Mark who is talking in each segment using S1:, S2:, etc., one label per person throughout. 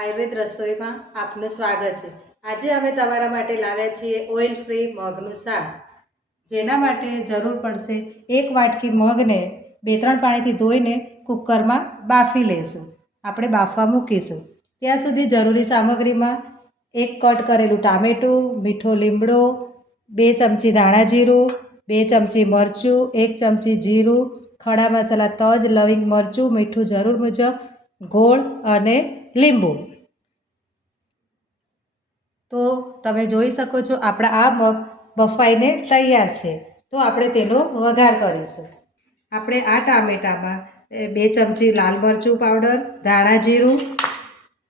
S1: આયુર્વેદ રસોઈમાં આપનું સ્વાગત છે. આજે અમે તમારા માટે લાવ્યા છીએ ઓઇલ ફ્રી મગનું શાક. જેના માટે જરૂર પડશે એક વાટકી મગને બે ત્રણ પાણીથી ધોઈને કુકરમાં બાફી લઈશું આપણે બાફવા મૂકીશું. ત્યાં સુધી જરૂરી સામગ્રીમાં એક કટ કરેલું ટામેટું, મીઠો લીમડો, બે ચમચી ધાણા જીરું, બે ચમચી મરચું, એક ચમચી જીરું, ખડા મસાલા, તજ, લવિંગ મરચું, મીઠું જરૂર મુજબ, ગોળ અને લીંબુ. તો તમે જોઈ શકો છો આપણા આ મગ બફાઈને તૈયાર છે. તો આપણે તેનો વઘાર કરીશું. આપણે આ ટામેટામાં બે ચમચી લાલ મરચું પાવડર, ધાણા જીરું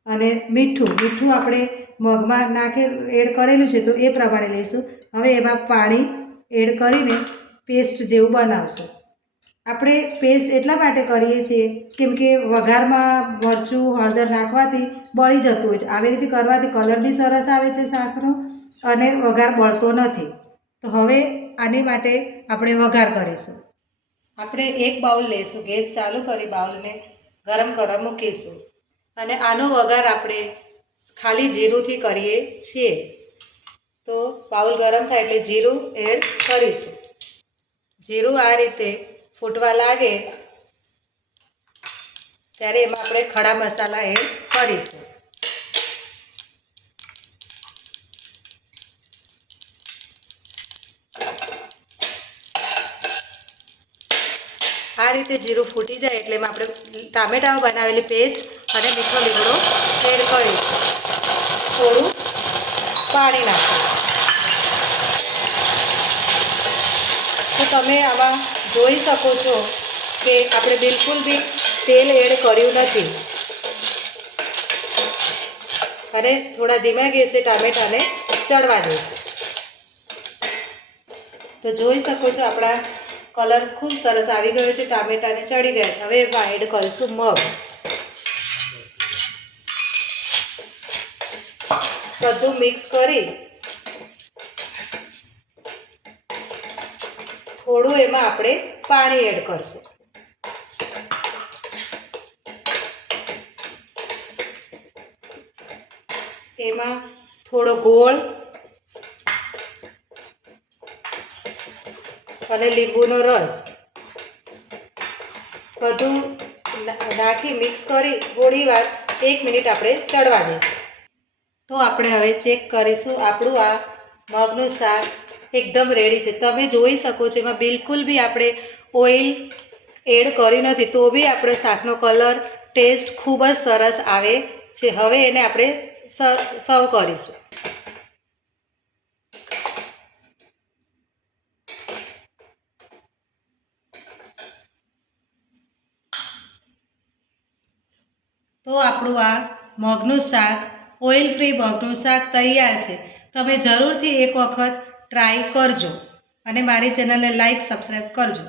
S1: અને મીઠું. મીઠું આપણે મગમાં નાખે, એડ કરેલું છે તો એ પ્રમાણે લઈશું. હવે એમાં પાણી એડ કરીને પેસ્ટ જેવું બનાવશું. આપણે પેસ્ટ એટલા માટે કરીએ છીએ કેમ કે વઘારમાં મરચું, હળદર નાખવાથી બળી જતું હોય છે. આવી રીતે કરવાથી કલર બી સરસ આવે છે શાકનો અને વઘાર બળતો નથી. તો હવે આની માટે આપણે વઘાર કરીશું. આપણે એક બાઉલ લઈશું, ગેસ ચાલુ કરી બાઉલને ગરમ કરવા મૂકીશું. અને આનો વઘાર આપણે ખાલી જીરુંથી કરીએ છીએ. તો બાઉલ ગરમ થાય એટલે જીરું એડ કરીશું. જીરું આ રીતે ફૂટવા લાગે, ત્યારે એમાં આપણે ખડા મસાલા એડ કરીશું. આ રીતે જીરું ફૂટી જાય એટલે એમાં આપણે ટામેટામાં બનાવેલી પેસ્ટ અને મીઠો લીમડો એડ કરીશું. થોડું પાણી નાખીશું. તો તમે આમાં જોઈ શકો છો કે આપણે બિલકુલ બી તેલ એડ કર્યું નથી. અને થોડા ધીમા ગેસે ટામેટાને ચડવા દઈશું. તો જોઈ શકો છો આપણા કલર ખૂબ સરસ આવી ગયો છે, ટામેટાને ચડી ગયા છે. હવે એમાં એડ કરીશું મગ. બધું મિક્સ કરી થોડું એમાં આપણે પાણી એડ કરશું. એમાં થોડો ગોળ અને લીંબુનો રસ બધું નાખી મિક્સ કરી થોડી વાર, એક મિનિટ આપણે ચડવા દઈશું. તો આપણે હવે ચેક કરીશું આપણું આ મગનું શાક એકદમ રેડી છે. તમે જોઈ શકો છો, એમાં બિલકુલ બી આપણે ઓઇલ એડ કર્યું નથી, તો બી આપણે શાકનો કલર ટેસ્ટ ખૂબ જ સરસ આવે છે. હવે એને આપણે સર્વ કરીશું. તો આપણું આ મગનું શાક ઓઇલ ફ્રી મગનું શાક તૈયાર છે. તમે જરૂરથી એક વખત ટ્રાય કરજો અને મારી ચેનલને લાઈક સબસ્ક્રાઈબ કરજો.